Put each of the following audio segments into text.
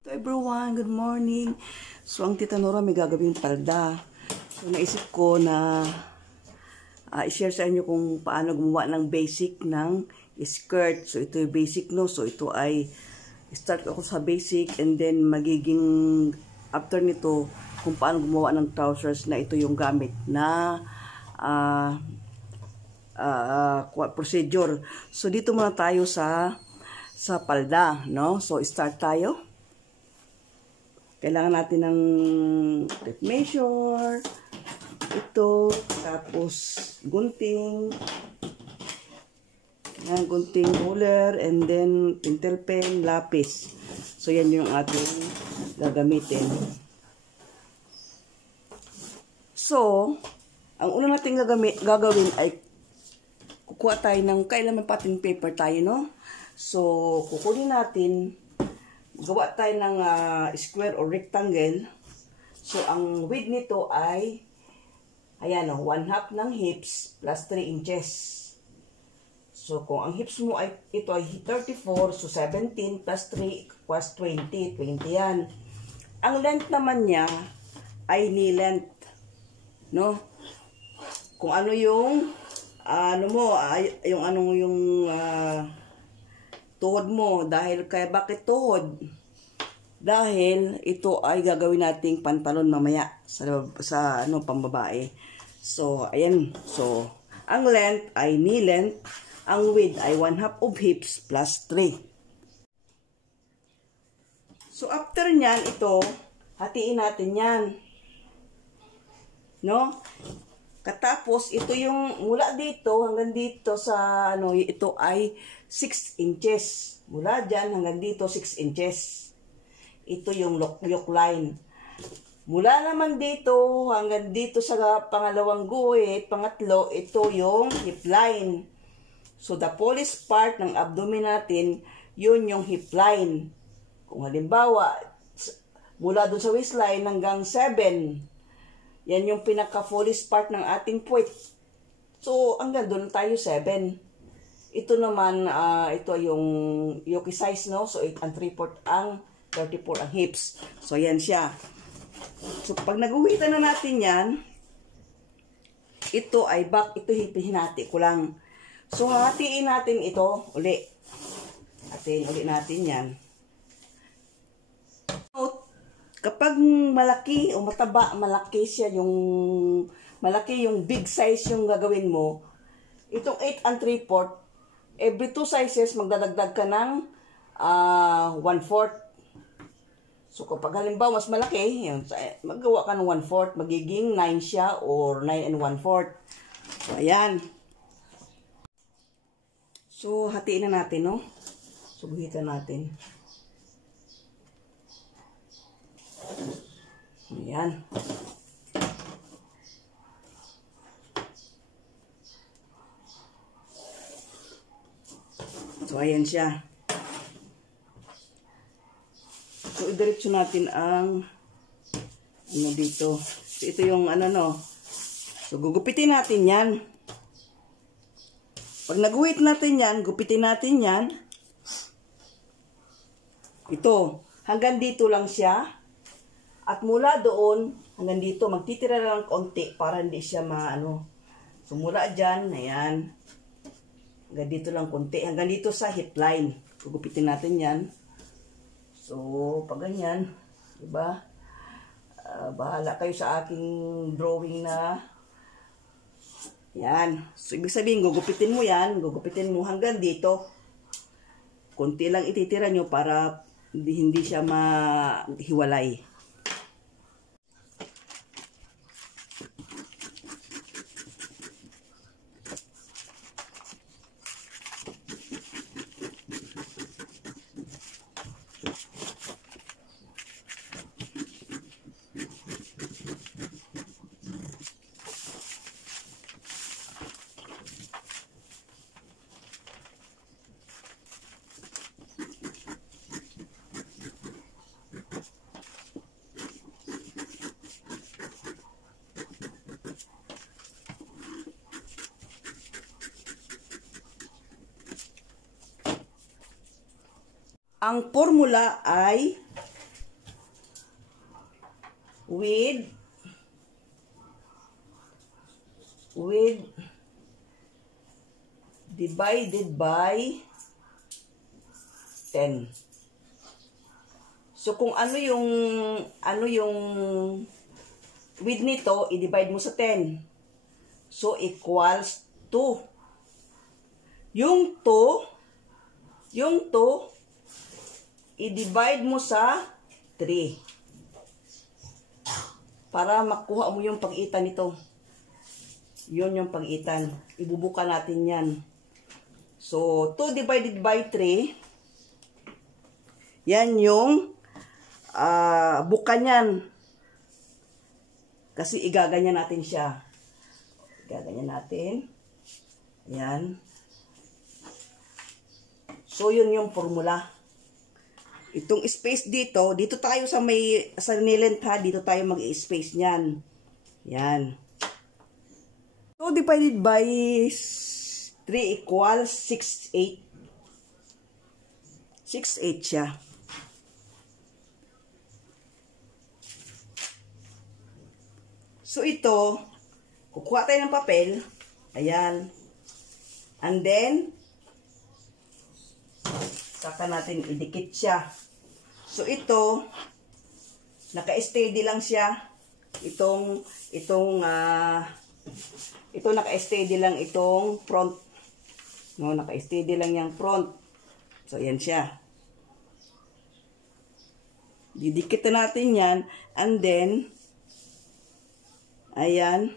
Hello everyone, good morning. So ang Tita Nora may gagawing palda. So naisip ko na i-share sa inyo kung paano gumawa ng basic ng skirt. So ito yung basic, no. So ito ay start ako sa basic and then magiging after nito kung paano gumawa ng trousers na ito yung gamit na procedure. So dito muna tayo sa palda, no. So start tayo. Kailangan natin ng tape measure, ito, tapos gunting, gunting ruler, and then pentel pen, lapis. So yan yung ating gagamitin. So, ang una natin gagawin ay kukuha tayo ng kailangan pating paper tayo, no? So, kukunin natin, gawa tayo ng square or rectangle. So, ang width nito ay, ayan o, 1/2 ng hips plus 3 inches. So, kung ang hips mo ay, ito ay 34, so 17 plus 3 equals 20. 20 yan. Ang length naman niya ay knee length. No? Kung ano yung, tuhod mo. Dahil kaya bakit tuhod? Dahil ito ay gagawin nating pantalon mamaya sa pambabae. So, ayan. So, ang length ay knee length. Ang width ay 1/2 of hips plus 3. So, after nyan, ito, hatiin natin yan. No? Katapos, ito yung mula dito hanggang dito sa, ito ay 6 inches. Mula dyan hanggang dito, 6 inches. Ito yung yoke line. Mula naman dito hanggang dito sa pangalawang guhit, pangatlo, ito yung hip line. So, the fullest part ng abdomen natin, yun yung hip line. Kung halimbawa, mula doon sa waistline hanggang 7, yan yung pinaka-fullest part ng ating puwet. So, hanggang doon tayo 7. Ito naman, ito yung yoke size, no? So, 8 3/4 ang 34 ang hips. So, yan siya. So, pag nag-uwitan na natin yan, ito ay back, ito hinati ko lang. So, hatiin natin ito uli. Hatiin uli natin yan. So, kapag malaki o mataba, malaki yung big size yung gagawin mo, itong 8 3/4, every 2 sizes, magdadagdag ka ng 1/4. So, kapag halimbawa mas malaki, yun, maggawa ka ng 1/4, magiging 9 siya or 9 1/4. So, ayan. So, hatiin na natin, no? So, guhitan natin. Ayan. So, ayan siya. So, idiretso natin ang dito. So, ito yung So, gugupitin natin yan. Pag nag-uwit natin yan, gupitin natin yan. Ito. Hanggang dito lang siya. At mula doon, hanggang dito, magtitira lang konti para hindi siya So, mula dyan, ayan. Hanggang dito lang konti. Hanggang dito sa hip line. Gugupitin natin yan. So, pag ganyan, diba? Bahala kayo sa aking drawing na yan. So, ibig sabihin, gugupitin mo yan. Gugupitin mo hanggang dito. Kunti lang ititira nyo para hindi siya mahiwalay. Ang formula ay with divided by 10. So kung ano yung with nito, i-divide mo sa 10. So equals 2. Yung 2, i-divide mo sa 3. Para makuha mo yung pagitan nito. Yun yung pagitan. Ibubuka natin yan. So, 2 divided by 3, yan yung buka niyan. Kasi igaganyan natin siya. Igaganyan natin. Yan. So, yun yung formula. Itong space dito tayo sa nilent ha, dito tayo mag-space niyan. Yan. 2 divided by 3 equals 6/8. 6/8 siya. So, ito, kukuha tayo ng papel. Ayan. And then, saka natin idikit siya. So, ito, naka-steady lang siya. Ito naka-steady lang itong front. No, naka-steady lang yung front. So, ayan siya. Didikit na natin yan. And then, ayan.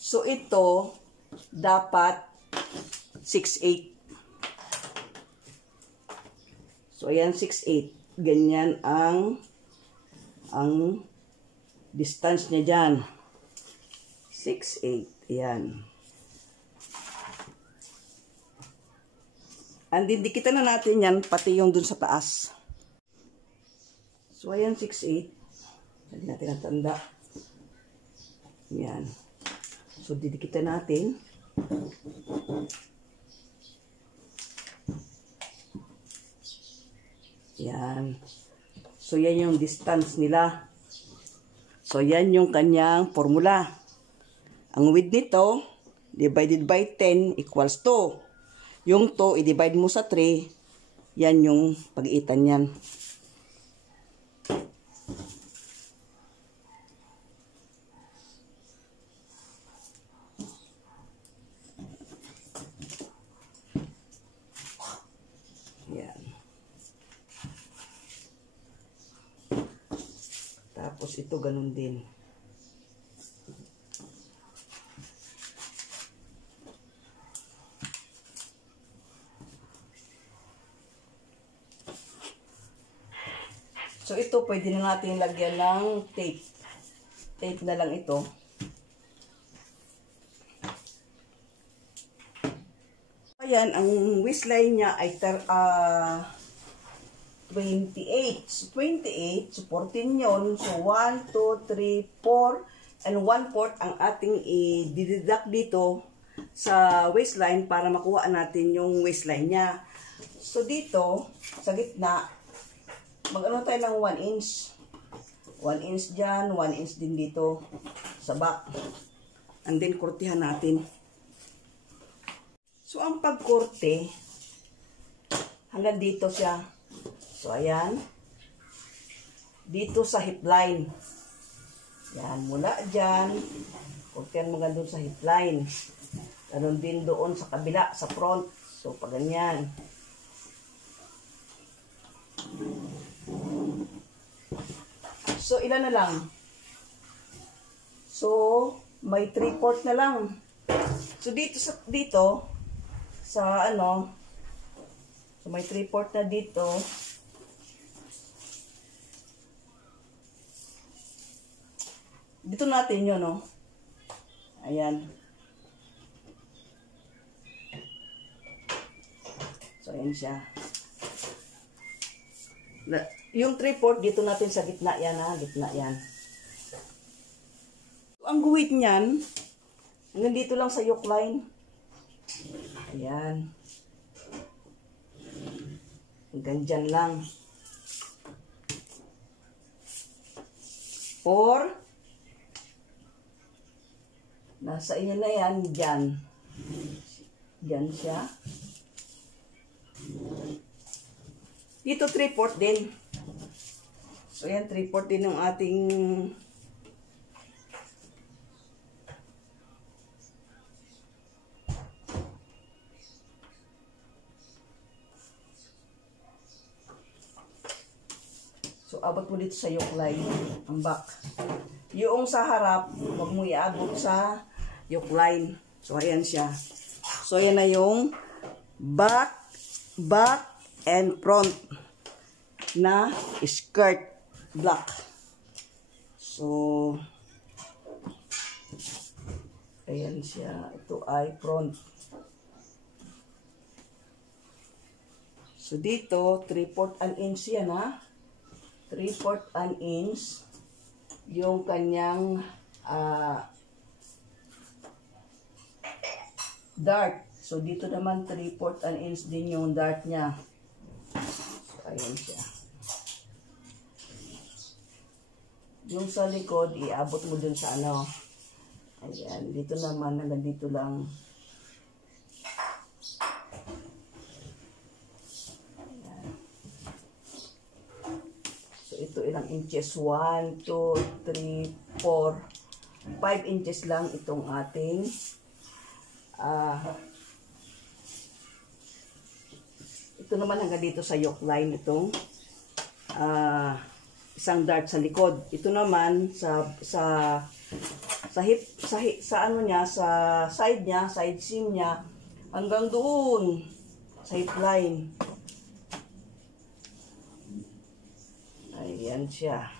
So, ito, dapat 6/8. So, ayan, 6/8. Ganyan ang distance niya dyan. 6/8. Ayan. And didikitan na natin yan, pati yung dun sa taas. So, ayan, 6/8. Lagyan natin ang tanda. Ayan. So, didikitan natin. Ayan. So, yan yung distance nila. So, yan yung kanyang formula. Ang width nito, divided by 10 equals 2. Yung 2, i-divide mo sa 3. Yan yung pagitan yan. Yan. Tapos ito ganun din. So, ito, pwede na natin lagyan ng tape. Tape na lang ito. Ayan, ang waistline niya ay 28. So, 28. So, 14 yun. So, 1, 2, 3, 4, and 1/4 ang ating i-deduct dito sa waistline para makuha natin yung waistline niya. So, dito, sa gitna, mag-ano tayo ng 1 inch. 1 inch dyan, 1 inch din dito sa back. And then, kurtihan natin. So, ang pagkurte, hanggang dito siya. So, ayan. Dito sa hip line. Yan, mula dyan. Kurtihan mo doon sa hip line. Ganon din doon sa kabila, sa front. So, pag ganyan. So, ilan na lang? So, may 3/4 na lang. So, dito sa ano, so may 3/4 na dito. Dito natin yun, no? Ayan. So, ayan siya. Yung 3/4 dito natin sa gitna yan, ha? Gitna yan. So, ang guhit niyan, hanggang dito lang sa yoke line. Ayan. Hanggang dyan lang. Or, nasa inyo na yan, dyan. Dyan siya. Dito 3/4 din. So, yan, 3/4 din ng ating so, abot mo dito sa yoke line, ang back. Yung sa harap, huwag mo iabot sa yoke line. So, ayan siya. So, ayan na yung back, and front na skirt black. So, ayan siya. Ito ay front. So, dito, 3/4 an inch yan, ha? 3/4 an inch yung kanyang dart. So, dito naman 3/4 an inch din yung dart niya. So, ayan siya. Yung sa likod, iabot mo dun sa ano. Ayan. Dito naman, hanggang dito lang. Ito ilang inches? 1, 2, 3, 4, 5 inches lang itong ating ito naman hanggang dito sa yoke line itong isang dart sa likod. Ito naman sa hip sa ano niya, sa side niya, side seam niya hanggang doon sa hip line. Ayan siya.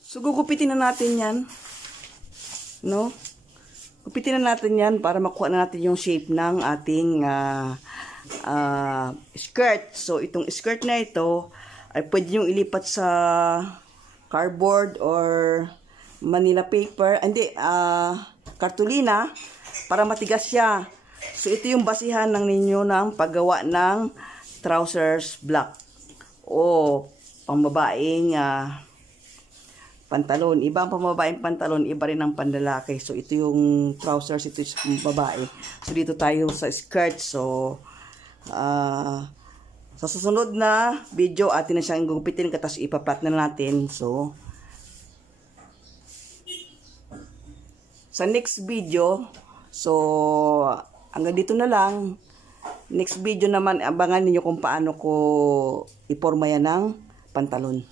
So, gugupitin na natin yan. No? Gupitin na natin yan para makuha na natin yung shape ng ating skirt. So, itong skirt na ito ay pwede nyo ilipat sa cardboard or Manila paper. Hindi, kartulina para matigas siya. So, ito yung basihan ng ninyo ng paggawa ng trousers black o pangbabaeng pantalon. Iba ang pambabaeng pantalon, iba rin ang panlalaki. So, ito yung trousers, ito yung babae. So, dito tayo sa skirt. So, sa susunod na video, atin na siyang gugupitin tapos ipa-plait na natin. So, sa next video, so, hanggang dito na lang. Next video naman, abangan niyo kung paano ko iporma yan ng pantalon.